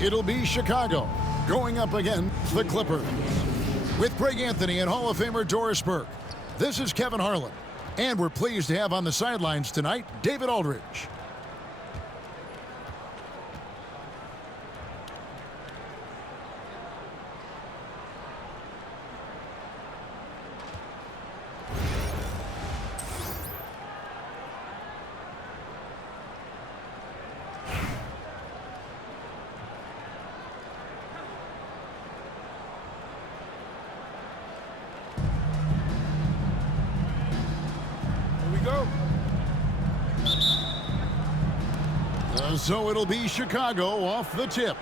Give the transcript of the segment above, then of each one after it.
it'll be Chicago going up against the Clippers. With Greg Anthony and Hall of Famer Doris Burke, this is Kevin Harlan. And we're pleased to have on the sidelines tonight, David Aldridge. So it'll be Chicago off the tip.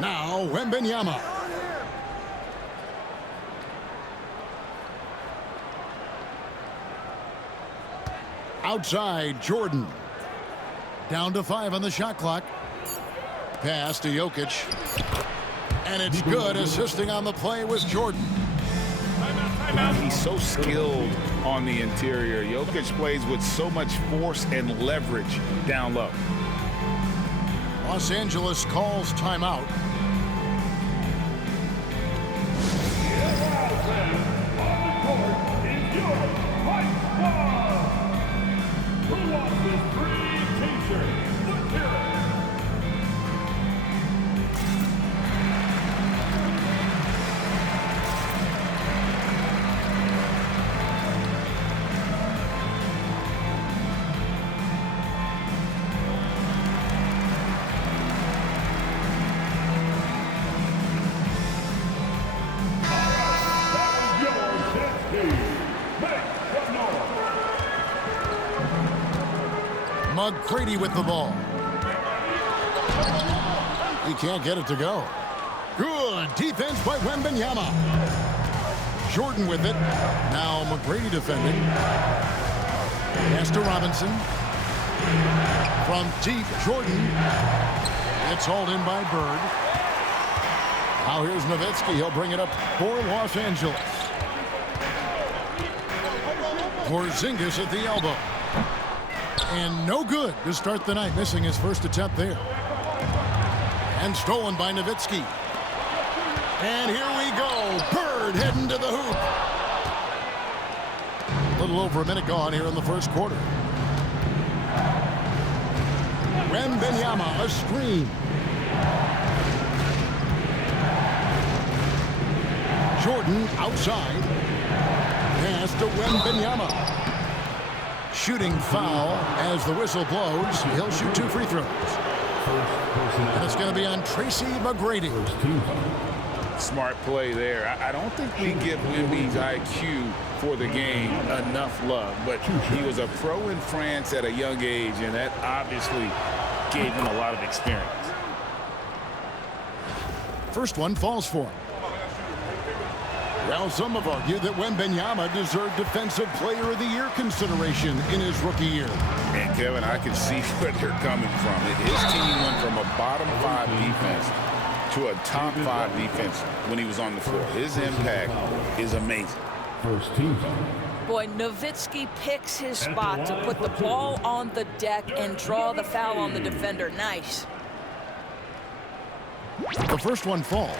Now, Wembanyama. Outside, Jordan. Down to 5 on the shot clock. Pass to Jokic. And it's good. Assisting on the play was Jordan. He's so skilled on the interior. Jokic plays with so much force and leverage down low. Los Angeles calls timeout. McGrady with the ball. He can't get it to go. Good defense by Wembanyama. Jordan with it. Now McGrady defending. Pass to Robinson. From deep, Jordan. It's hauled in by Bird. Now here's Nowitzki. He'll bring it up for Los Angeles. Porzingis at the elbow. And no good to start the night, missing his first attempt there. And stolen by Nowitzki. And here we go. Bird heading to the hoop. A little over a minute gone here in the first quarter. Wembanyama, a screen. Jordan outside. Pass to Wembanyama. Shooting foul as the whistle blows. He'll shoot 2 free throws. And it's going to be on Tracy McGrady. Smart play there. I don't think we give Wemby's IQ for the game enough love, but he was a pro in France at a young age, and that obviously gave him a lot of experience. First one falls for him. Well, some have argued that Wembanyama deserved Defensive Player of the Year consideration in his rookie year. And, Kevin, I can see where they're coming from. His team went from a bottom 5 defense to a top 5 defense when he was on the floor. His impact is amazing. First team foul. Boy, Nowitzki picks his spot to put the ball on the deck and draw the foul on the defender. Nice. The first one falls.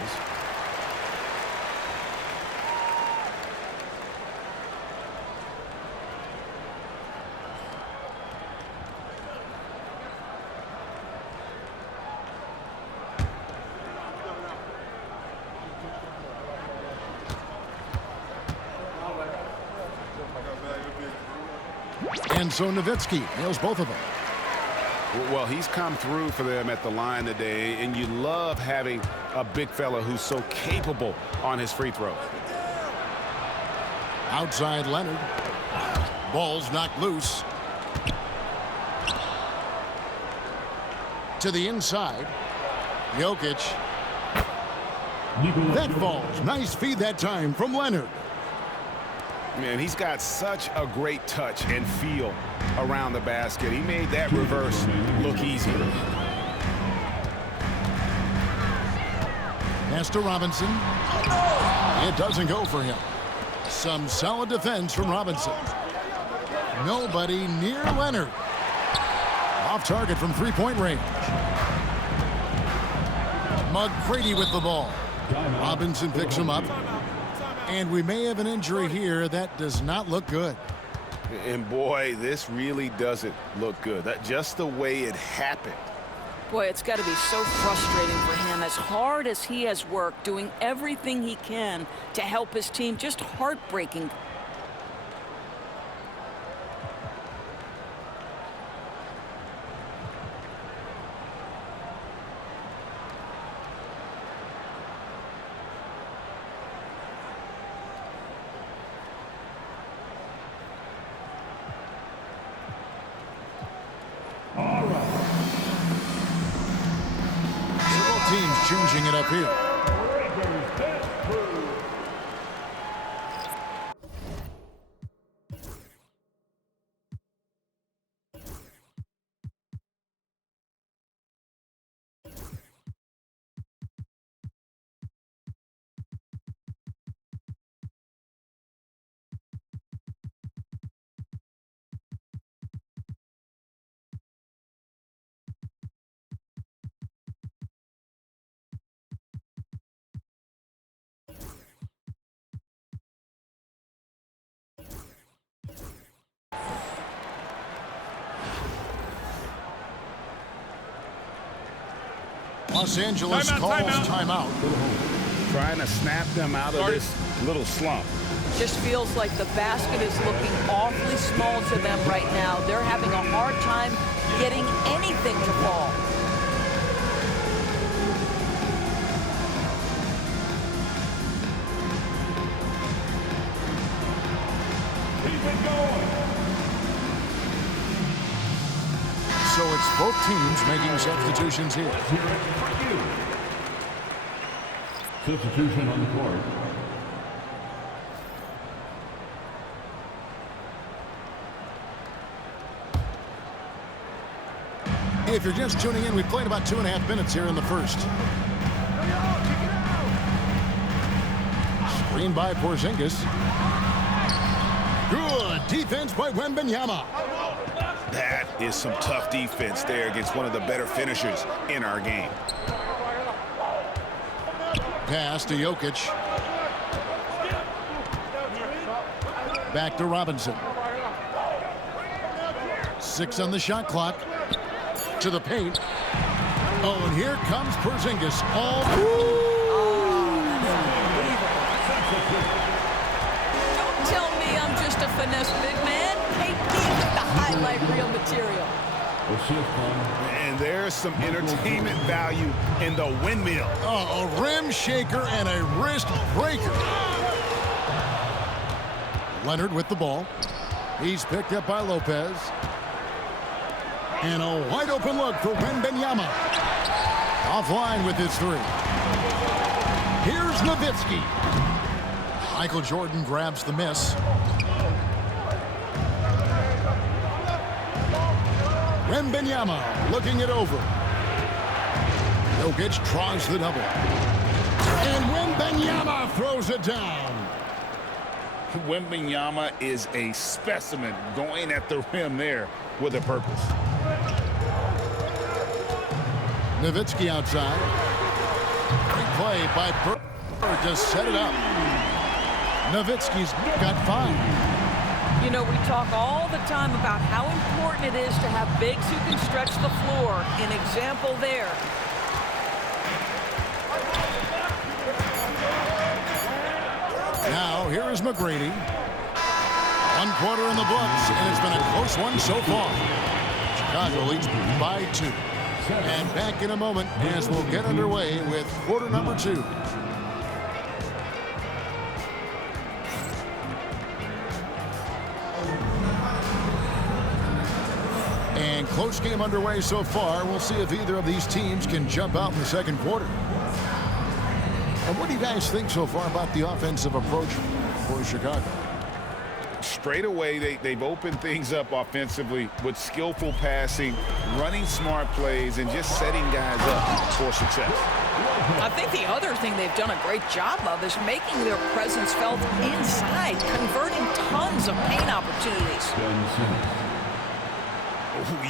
And so Nowitzki nails both of them. Well, he's come through for them at the line today, and you love having a big fella who's so capable on his free throws. Outside Leonard. Ball's knocked loose. To the inside. Jokic. That falls. Nice feed that time from Leonard. Man, he's got such a great touch and feel around the basket. He made that reverse look easy. Pass to Robinson. It doesn't go for him. Some solid defense from Robinson. Nobody near Leonard. Off target from three-point range. McGrady with the ball. Robinson picks him up. And we may have an injury here. That does not look good. And boy, this really doesn't look good. That just the way it happened. Boy, it's got to be so frustrating for him. As hard as he has worked, doing everything he can to help his team, just heartbreaking. Teams changing it up here. Los Angeles calls timeout. Trying to snap them out of this little slump. Just feels like the basket is looking awfully small to them right now. They're having a hard time getting anything to fall. So it's both teams making substitutions here. Substitution on the court. If you're just tuning in, we've played about 2.5 minutes here in the first. Screen by Porzingis. Good defense by Wembanyama. That is some tough defense there against one of the better finishers in our game. Pass to Jokic. Back to Robinson. 6 on the shot clock. To the paint. Oh, and here comes Porzingis. All Don't tell me I'm just a finesse big man. Pay me with the highlight reel material. And there's some entertainment value in the windmill. Oh, a rim shaker and a wrist breaker. Leonard with the ball. He's picked up by Lopez. And a wide open look for Wembanyama. Offline with his three. Here's Nowitzki. Michael Jordan grabs the miss. Wembanyama looking it over. Jokic tries the double. And Wembanyama throws it down. Wembanyama is a specimen going at the rim there with a purpose. Nowitzki outside. Great play by Bird to set it up. Nowitzki's got 5. You know, we talk all the time about how important it is to have bigs who can stretch the floor. An example there. Now, here is McGrady. 1 quarter in the books, and it's been a close one so far. Chicago leads by 2. And back in a moment as we'll get underway with quarter number 2. And close game underway so far. We'll see if either of these teams can jump out in the second quarter. And what do you guys think so far about the offensive approach for Chicago? Straight away, they've opened things up offensively with skillful passing, running smart plays, and just setting guys up for success. I think the other thing they've done a great job of is making their presence felt inside, converting tons of paint opportunities. Ben Simmons.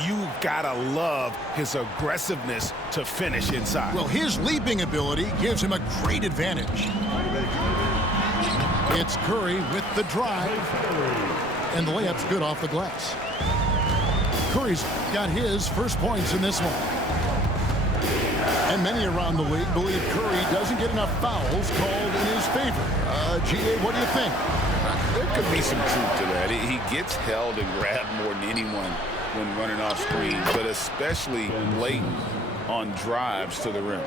You gotta love his aggressiveness to finish inside. Well, his leaping ability gives him a great advantage. It's Curry with the drive, and the layup's good off the glass. Curry's got his first points in this one. And many around the league believe Curry doesn't get enough fouls called in his favor. G.A., what do you think? There could be some truth to that. He gets held and grabbed more than anyone when running off screens, but especially late on drives to the rim.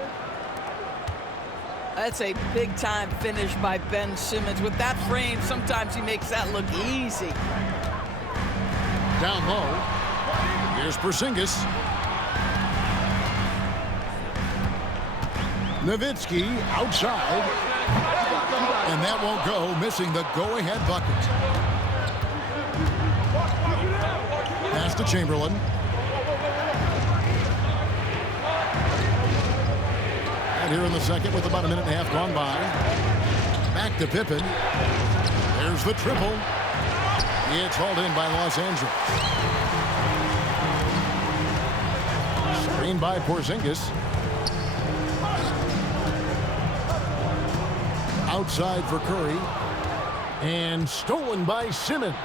That's a big-time finish by Ben Simmons. With that frame, sometimes he makes that look easy. Down low. Here's Porzingis. Nowitzki outside. And that won't go, missing the go-ahead bucket. Pass to Chamberlain. And here in the second with about a minute and a half gone by. Back to Pippen. There's the triple. It's hauled in by Los Angeles. Screen by Porzingis. Outside for Curry. And stolen by Simmons.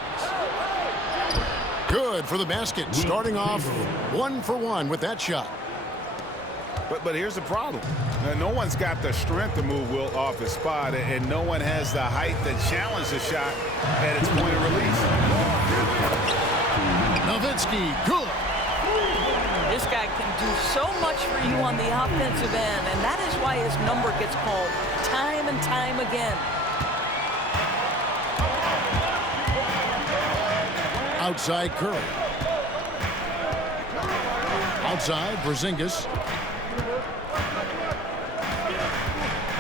Good for the basket. Starting off 1 for 1 with that shot. But here's the problem. No one's got the strength to move Wilt off his spot, and no one has the height to challenge the shot at its point of release. Nowitzki, good. This guy can do so much for you on the offensive end, and that is why his number gets called time and time again. Outside Curry. Outside Porzingis.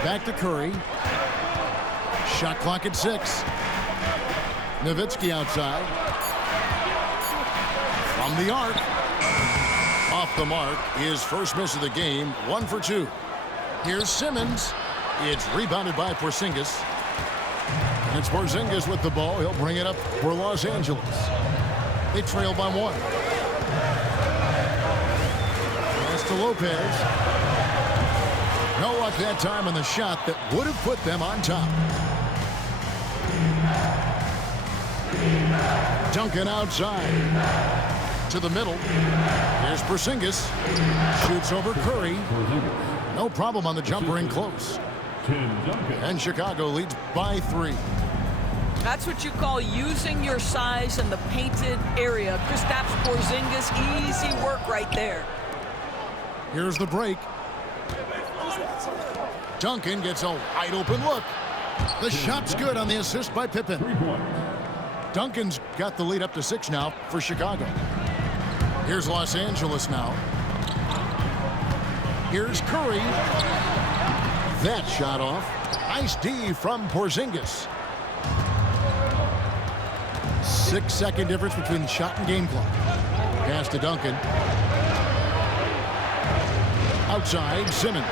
Back to Curry. Shot clock at 6. Nowitzki outside. From the arc. Off the mark. His first miss of the game. 1 for 2. Here's Simmons. It's rebounded by Porzingis. And it's Porzingis with the ball. He'll bring it up for Los Angeles. They trail by 1. Pass to Lopez. No luck that time on the shot that would have put them on top. Duncan outside. To the middle. Here's Porzingis. Shoots over Curry. No problem on the jumper in close. And Chicago leads by 3. That's what you call using your size in the painted area. Kristaps Porzingis, easy work right there. Here's the break. Duncan gets a wide open look. The shot's good on the assist by Pippen. Duncan's got the lead up to 6 now for Chicago. Here's Los Angeles now. Here's Curry. That shot off. Nice D from Porzingis. 6-second difference between the shot and game clock. Pass to Duncan. Outside, Simmons.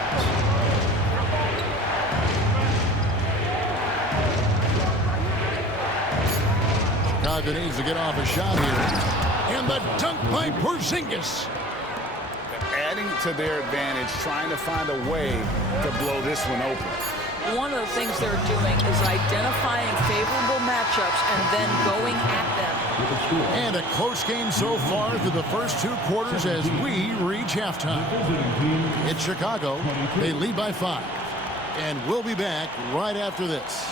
Chicago needs to get off a shot here. And the dunk by Porzingis. Adding to their advantage, trying to find a way to blow this one open. One of the things they're doing is identifying favorable matchups and then going at them. And a close game so far through the first 2 quarters as we reach halftime. It's Chicago. They lead by 5. And we'll be back right after this.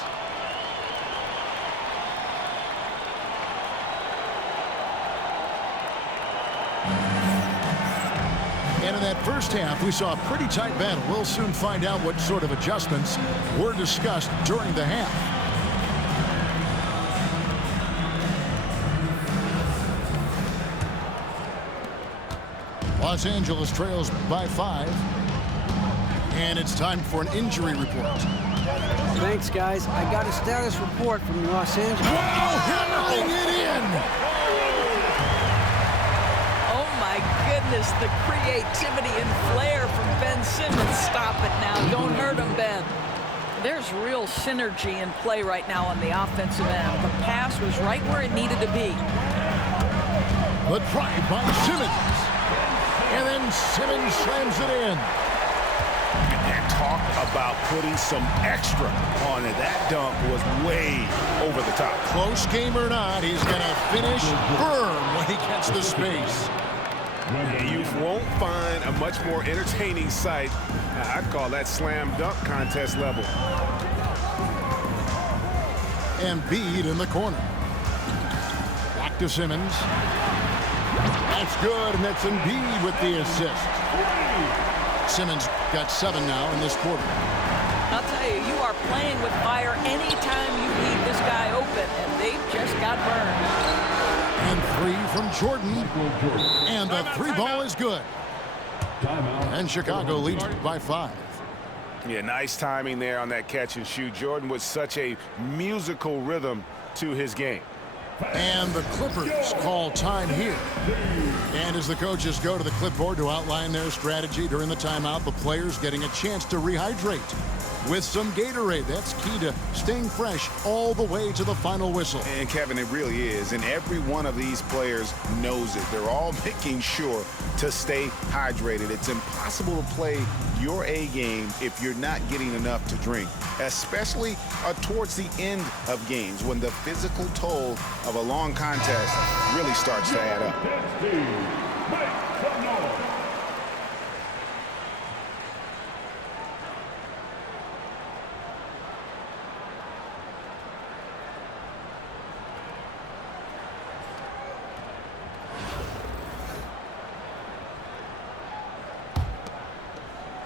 And in that first half, we saw a pretty tight battle. We'll soon find out what sort of adjustments were discussed during the half. Los Angeles trails by 5. And it's time for an injury report. Thanks, guys. I got a status report from Los Angeles. Hammering it in! Oh, my goodness, the creativity and flair from Ben Simmons. Stop it now. Don't hurt him, Ben. There's real synergy in play right now on the offensive end. The pass was right where it needed to be. The drive by Simmons. And then Simmons slams it in. And talk about putting some extra on it. That dunk was way over the top. Close game or not, he's going to finish firm when he gets the space. You won't find a much more entertaining sight. I'd call that slam dunk contest level. Embiid in the corner. Back to Simmons. That's good, and that's Embiid with the assist. Simmons got 7 now in this quarter. I'll tell you, you are playing with fire anytime you leave this guy open, and they just got burned. And 3 from Jordan. And the 3 ball is good. And Chicago leads by 5. Yeah, nice timing there on that catch and shoot. Jordan with such a musical rhythm to his game. And the Clippers call time here. And as the coaches go to the clipboard to outline their strategy during the timeout, the players getting a chance to rehydrate with some Gatorade. That's key to staying fresh all the way to the final whistle. And Kevin, it really is. And every one of these players knows it. They're all making sure to stay hydrated. It's impossible to play your A game if you're not getting enough to drink, especially towards the end of games when the physical toll of a long contest really starts to add up.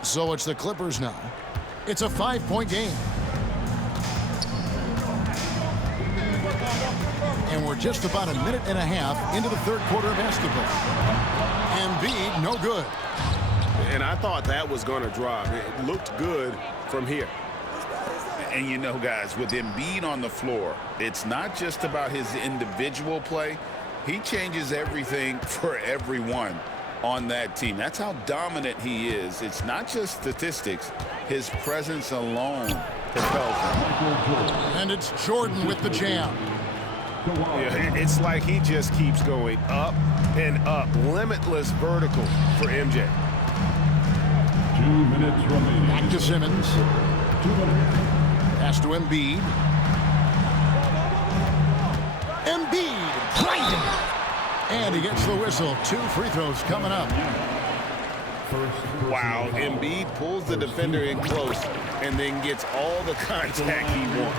So it's the Clippers now. It's a 5-point game. And we're just about a minute and a half into the third quarter of basketball. Embiid, no good. And I thought that was going to drop. It looked good from here. And you know, guys, with Embiid on the floor, it's not just about his individual play. He changes everything for everyone on that team. That's how dominant he is. It's not just statistics. His presence alone propels him. And it's Jordan with the jam. Yeah, it's like he just keeps going up and up. Limitless vertical for MJ. 2 minutes remaining. Back to Simmons. 2 minutes. Pass to Embiid. Embiid grinding. And he gets the whistle. 2 free throws coming up. Wow, Embiid pulls the defender in close and then gets all the contact he wants.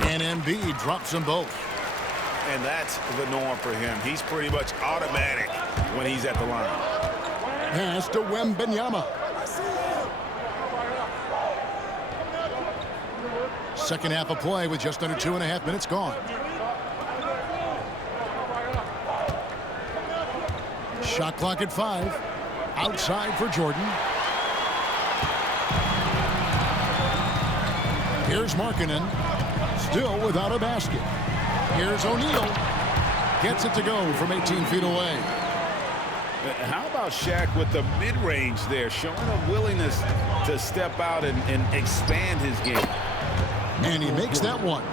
And Embiid drops them both. And that's the norm for him. He's pretty much automatic when he's at the line. Pass to Wembanyama. Second half of play with just under 2.5 minutes gone. Shot clock at 5. Outside for Jordan. Here's Markkanen. Still without a basket. Here's O'Neal. Gets it to go from 18 feet away. How about Shaq with the mid-range there, showing a willingness to step out and expand his game. And he makes that one.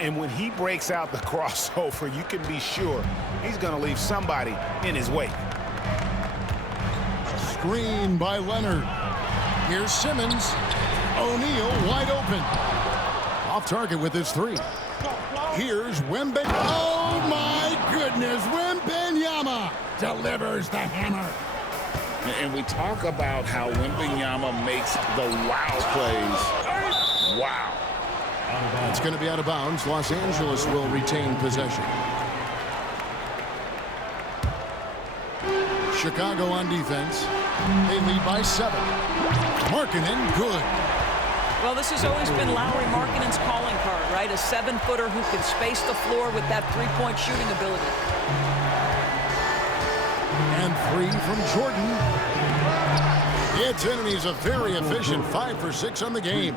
And when he breaks out the crossover, you can be sure he's going to leave somebody in his wake. Screen by Leonard. Here's Simmons. O'Neal wide open. Off target with his 3. Here's Wembanyama. Oh my goodness, Wembanyama delivers the hammer. And we talk about how Wembanyama makes the wow plays. Wow. It's going to be out of bounds. Los Angeles will retain possession. Chicago on defense. They lead by 7. Markkanen, good. Well, this has always been Lauri Markkanen's calling card, right? A 7-footer who can space the floor with that three-point shooting ability. And 3 from Jordan. It's in, and he's a very efficient 5 for 6 on the game.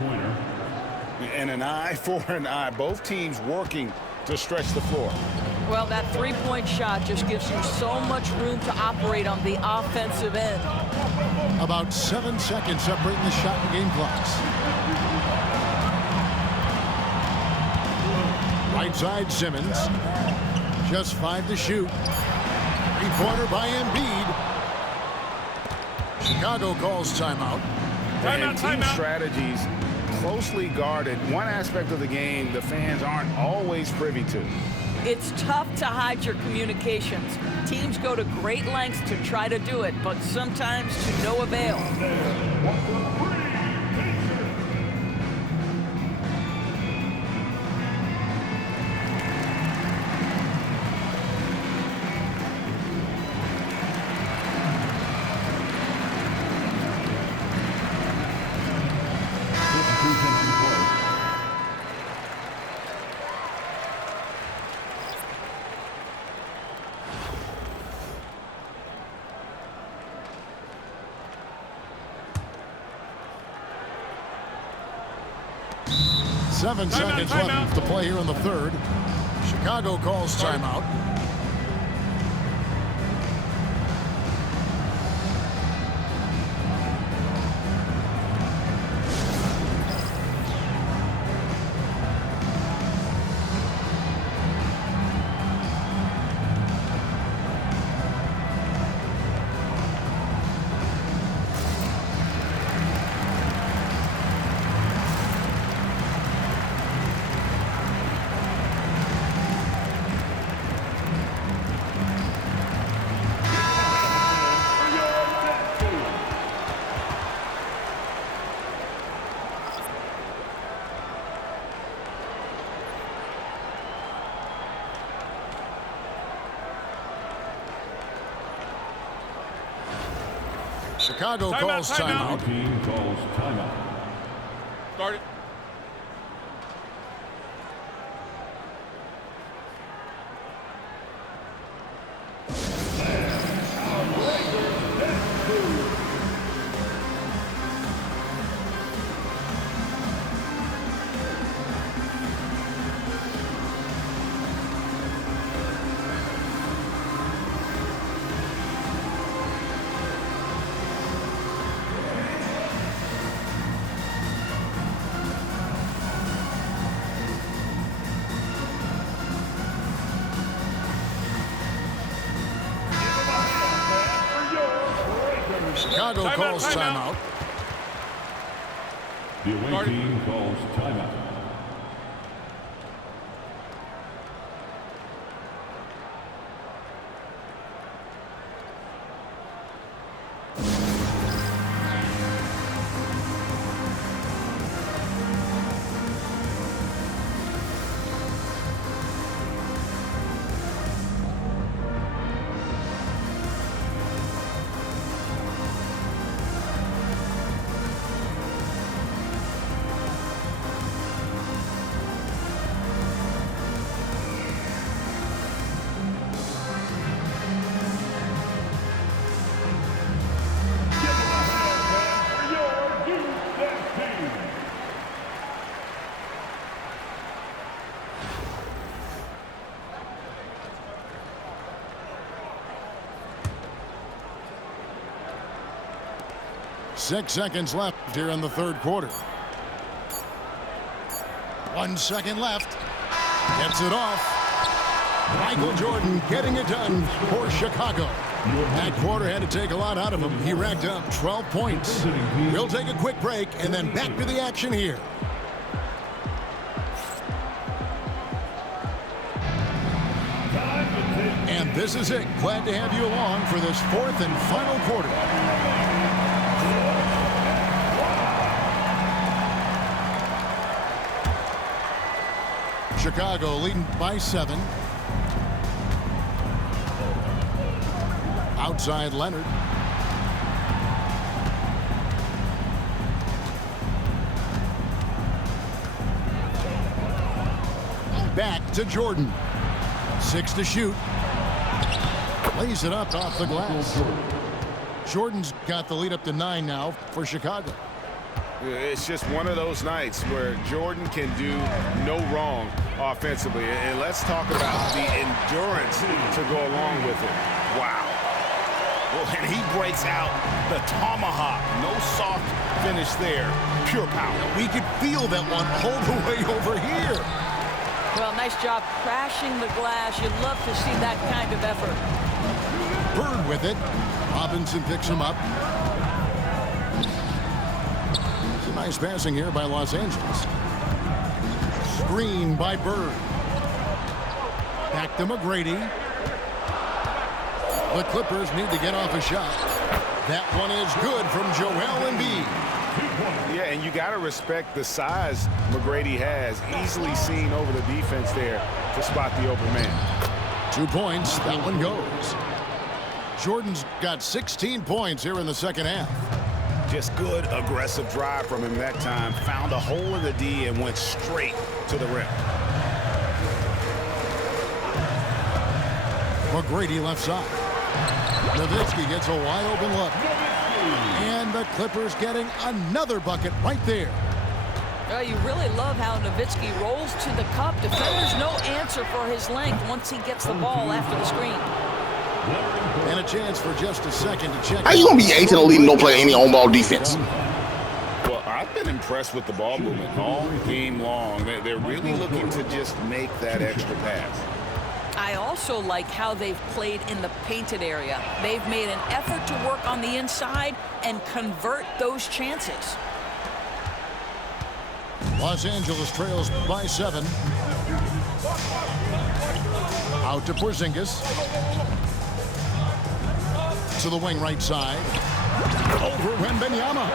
And an eye for an eye. Both teams working to stretch the floor. Well, that three-point shot just gives you so much room to operate on the offensive end. About 7 seconds separating the shot and game clocks. Right side, Simmons. Just 5 to shoot. Three-pointer by Embiid. Chicago calls timeout. And team strategies closely guarded. One aspect of the game the fans aren't always privy to. It's tough to hide your communications. Teams go to great lengths to try to do it, but sometimes to no avail. Seven seconds left to play here in the third. Chicago calls timeout. Chicago calls timeout. Team calls timeout. Start it. Chicago calls timeout. The away team calls timeout. Six seconds left here in the third quarter. 1 second left. Gets it off. Michael Jordan getting it done for Chicago. That quarter had to take a lot out of him. He racked up 12 points. We'll take a quick break and then back to the action here. And this is it. Glad to have you along for this fourth and final quarter. Chicago leading by 7. Outside Leonard. Back to Jordan. 6 to shoot. Lays it up off the glass. Jordan's got the lead up to 9 now for Chicago. It's just one of those nights where Jordan can do no wrong offensively. And let's talk about the endurance to go along with it. Wow. Well, and he breaks out the tomahawk. No soft finish there. Pure power. We could feel that one all the way over here. Well, nice job crashing the glass. You'd love to see that kind of effort. Bird with it. Robinson picks him up. It's a nice passing here by Los Angeles. Screen by Bird. Back to McGrady. The Clippers need to get off a shot. That one is good from Joel Embiid. Yeah, and you got to respect the size McGrady has. Easily seen over the defense there to spot the open man. 2 points. That one goes. Jordan's got 16 points here in the second half. Just good, aggressive drive from him that time. Found a hole in the D and went straight to the rim. McGrady left side. Nowitzki gets a wide open look. And the Clippers getting another bucket right there. Well, you really love how Nowitzki rolls to the cup. Defenders no answer for his length once he gets the ball after the screen. And a chance for just a second to check. How you gonna be 8 to the lead and don't play any on-ball defense? Well, I've been impressed with the ball movement all game long. They're really looking to just make that extra pass. I also like how they've played in the painted area. They've made an effort to work on the inside and convert those chances. Los Angeles trails by 7. Out to Porzingis. To the wing right side. Over Wembanyama.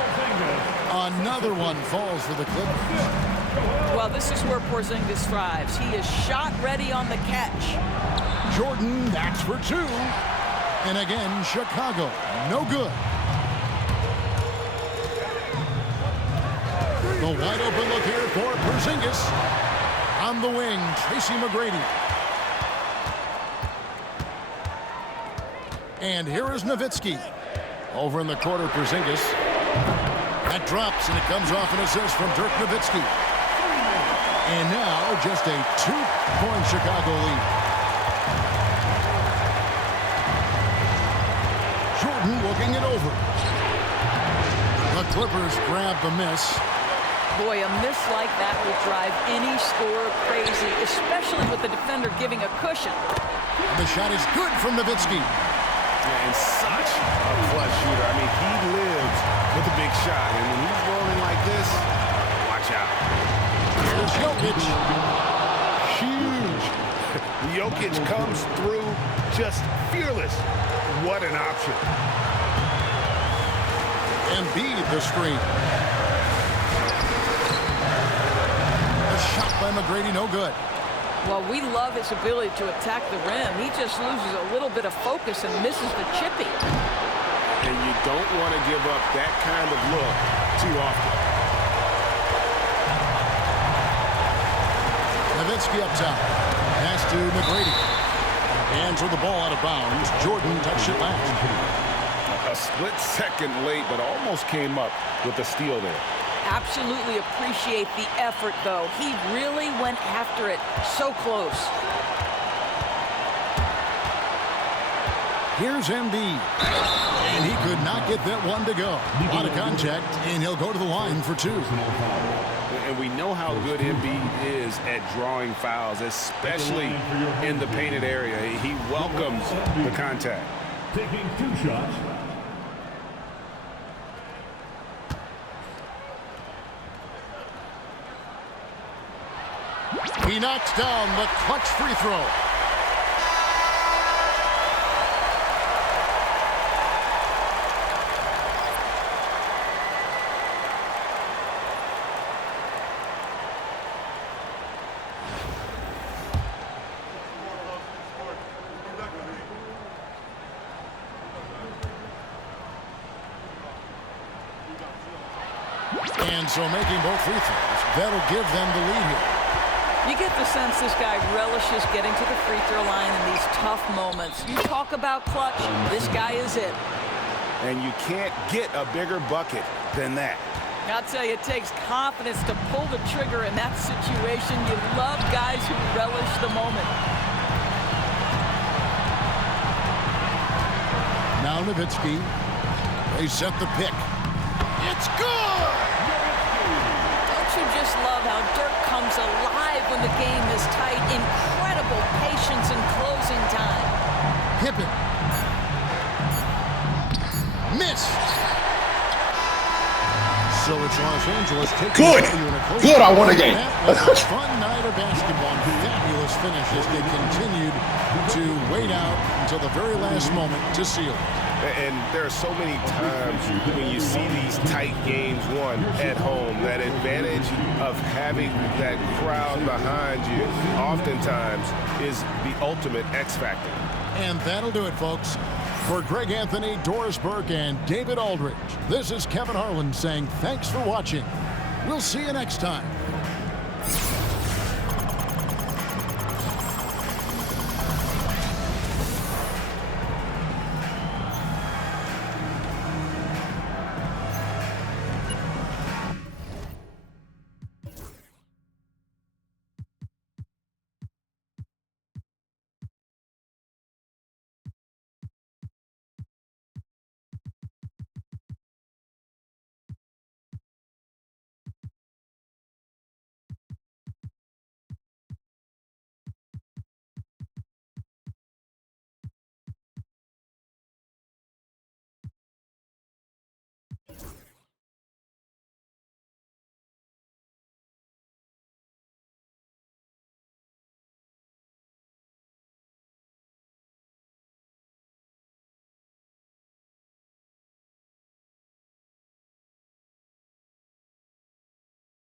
Another one falls for the Clippers. Well, this is where Porzingis thrives. He is shot ready on the catch. Jordan, that's for 2. And again, Chicago, no good. The wide open look here for Porzingis. On the wing, Tracy McGrady. And here is Nowitzki. Over in the corner, Porzingis. That drops, and it comes off an assist from Dirk Nowitzki. And now, just a 2-point Chicago lead. Jordan looking it over. The Clippers grab the miss. Boy, a miss like that will drive any scorer crazy, especially with the defender giving a cushion. And the shot is good from Nowitzki. Yeah, and such a clutch shooter. I mean, he lives with a big shot. And when he's rolling like this, watch out. Here's Jokic. Huge. Jokic comes through just fearless. What an option. Embiid the screen. A shot by McGrady, no good. Well, we love his ability to attack the rim. He just loses a little bit of focus and misses the chippy. And you don't want to give up that kind of look too often. Nowitzki up top. Pass to McGrady. Hands with the ball out of bounds. Jordan touched it last. A split second late, but almost came up with a steal there. Absolutely appreciate the effort, though. He really went after it so close. Here's Embiid. And he could not get that one to go. A lot of contact, and he'll go to the line for 2. And we know how good Embiid is at drawing fouls, especially in the painted area. He welcomes the contact. Taking 2 shots. He knocks down the clutch free throw. And so making both free throws, that'll give them the lead here. You get the sense this guy relishes getting to the free throw line in these tough moments. You talk about clutch, this guy is it. And you can't get a bigger bucket than that. I'll tell you, it takes confidence to pull the trigger in that situation. You love guys who relish the moment. Now Nowitzki. They set the pick. It's good! Don't you just love how Dirk comes alive when the game is tight? Incredible patience in closing time. Pippen. Missed. So it's Los Angeles taking Good. W in a close Good, I won a game. That was a fun night of basketball. Fabulous finish as they continued to wait out until the very last moment to seal it. And there are so many times when you see these tight games won at home, that advantage of having that crowd behind you oftentimes is the ultimate X factor. And that'll do it, folks. For Greg Anthony, Doris Burke, and David Aldridge, this is Kevin Harlan saying thanks for watching. We'll see you next time.